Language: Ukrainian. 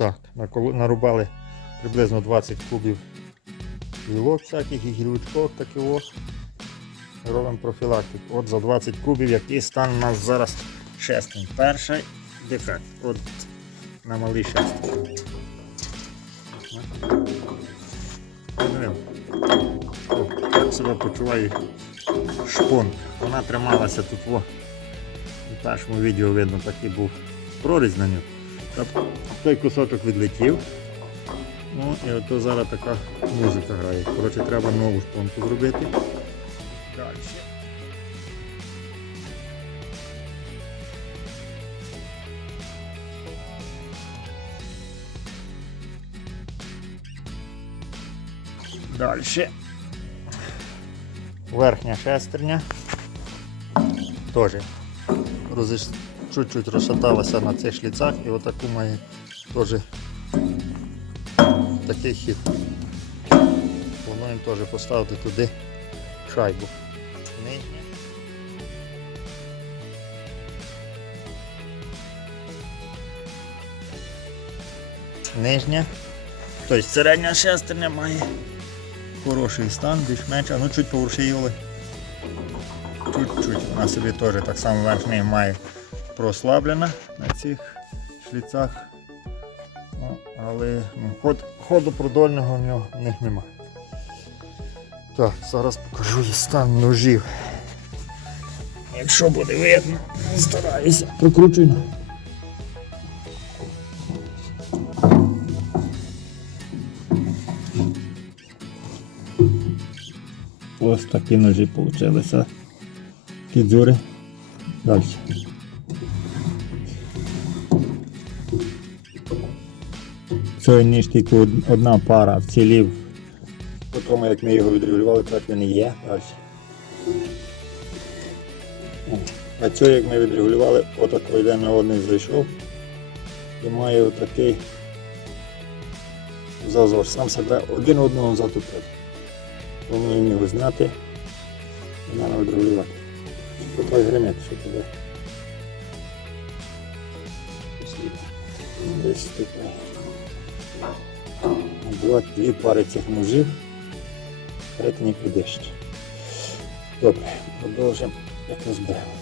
Так, нарубали приблизно 20 кубів гілок всяких і гілочок такого. Робимо профілактику. От за 20 кубів, який стан у нас зараз шестень. Перший дефект. От на малий. Подивимо. Як себе почуває шпон. Вона трималася тут. У першому відео видно такий був прорізь на нього. Той кусочок відлетів. Ну і ото зараз така музика грає. Коротше, треба нову шпонку зробити. Далі. Далі. Верхня шестерня. Теж розіш... чуть-чуть розшаталася на цих шліцах і отаку має теж такий хід. Плануємо теж поставити туди шайбу. Нижня. Нижня. Тобто середня шестерня має хороший стан, більш-менш, ну чуть поворушили. Чуть-чуть. Вона собі теж так само верхня має прослаблена на цих шліцах. Ну, але ну, ход, ходу продольного в нього в них нема. Так, зараз покажу їй стан ножів. Якщо буде видно, стараюся. Прикручую. Ось такі ножі вийшли. Кідзюри. Далі. Цей ніж тільки одна пара вцілів. По тому, як ми його відрегулювали, так він і є. А цей, як ми відрегулювали, отак один на один зайшов і має отакий зазор. Сам себе один одного затупив. Плануємо його зняти і треба відрегулювати. Попай гримет, що тебе. Десь тут. Була дві пари цих ножів. Третій не підеш. Добре, продовжимо як розберемо.